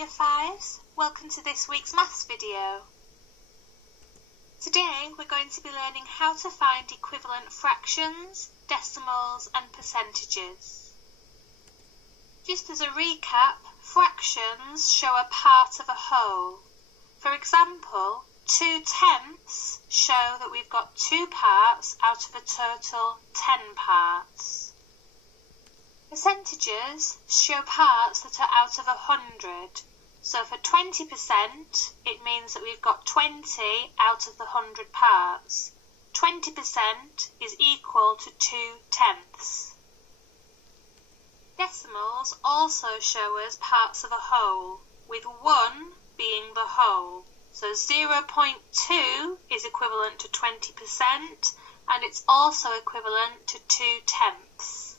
Year 5s, welcome to this week's maths video. Today we're going to be learning how to find equivalent fractions, decimals and percentages. Just as a recap, fractions show a part of a whole. For example, 2/10 show that we've got 2 parts out of a total 10 parts. Percentages show parts that are out of 100. So for 20%, it means that we've got 20 out of the 100 parts. 20% is equal to 2/10. Decimals also show us parts of a whole, with 1 being the whole. So 0.2 is equivalent to 20%, and it's also equivalent to 2/10.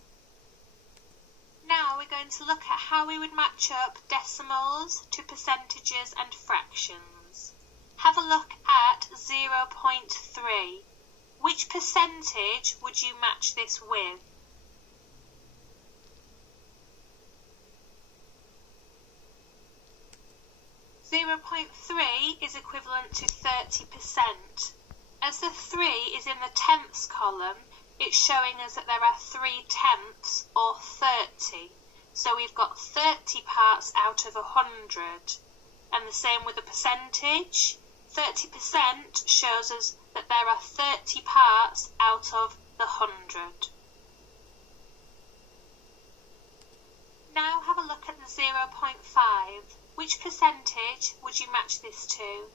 Now we're going to look at how we would match up decimals to percentages and fractions. Have a look at 0.3. Which percentage would you match this with? .3 is equivalent to 30%. As the 3 is in the tenths column, it's showing us that there are 3/10 or 30. So we've got 30 parts out of 100. And the same with the percentage. 30% shows us that there are 30 parts out of the 100. Now have a look at the 0.5. Which percentage would you match this to?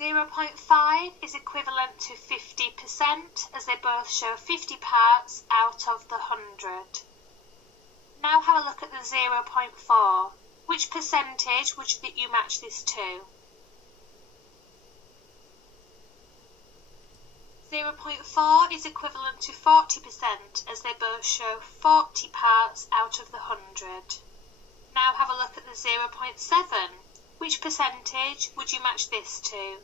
.5 is equivalent to 50%, as they both show 50 parts out of the 100. Now have a look at the 0.4. Which percentage would you match this to? 0.4 is equivalent to 40%, as they both show 40 parts out of the 100. Now have a look at the 0.7. Which percentage would you match this to?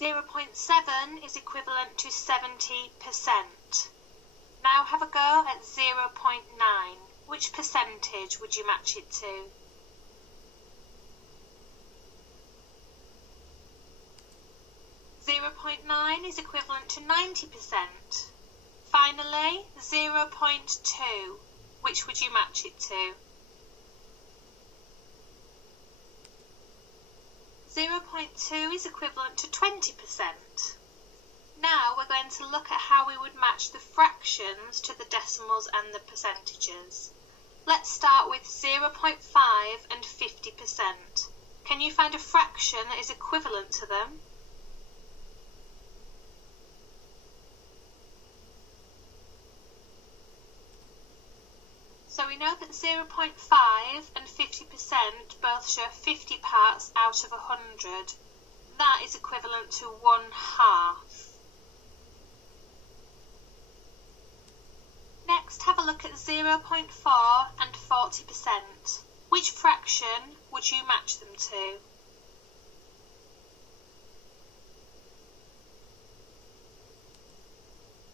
0.7 is equivalent to 70%. Now have a go at 0.9. Which percentage would you match it to? 0.9 is equivalent to 90%. Finally, 0.2. Which would you match it to? 0.2 is equivalent to 20%. Now we're going to look at how we would match the fractions to the decimals and the percentages. Let's start with 0.5 and 50%. Can you find a fraction that is equivalent to them? So we know that 0.5 and 50% both show 50 parts out of 100. That is equivalent to 1/2. Next, have a look at 0.4 and 40%. Which fraction would you match them to?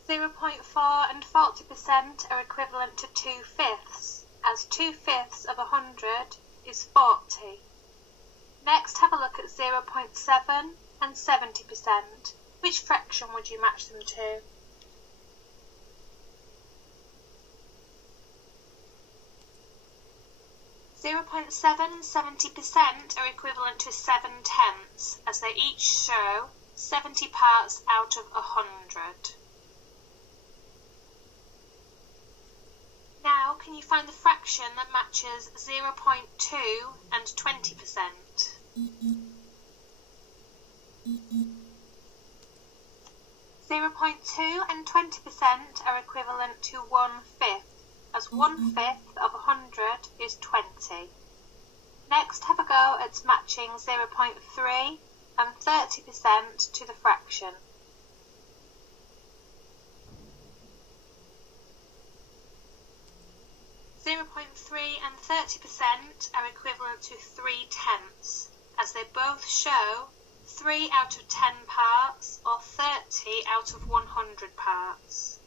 .4 and 40% are equivalent to 2/5, as 2/5 of 100 is 40. Next, have a look at 0.7 and 70%. Which fraction would you match them to? .7 and 70% are equivalent to 7/10, as they each show 70 parts out of 100. Now, can you find the fraction that matches 0.2 and 20%? .2 and 20% are equivalent to 1/5, as 1/5 of 100 is 20. Next, have a go at matching 0.3 and 30% to the fraction. 0.3 and 30% are equivalent to 3/10, as they both show 3 out of 10 parts, or 30 out of 100 parts.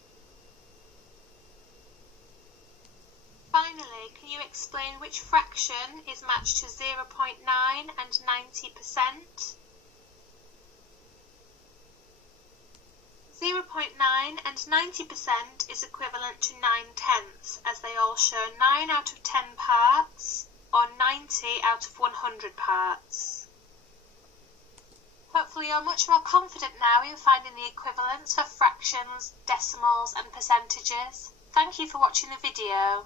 Finally, can you explain which fraction is matched to 0.9 and 90%? 0.9 and 90% is equivalent to 9/10, as they all show 9 out of 10 parts, or 90 out of 100 parts. Hopefully you're much more confident now in finding the equivalents for fractions, decimals and percentages. Thank you for watching the video.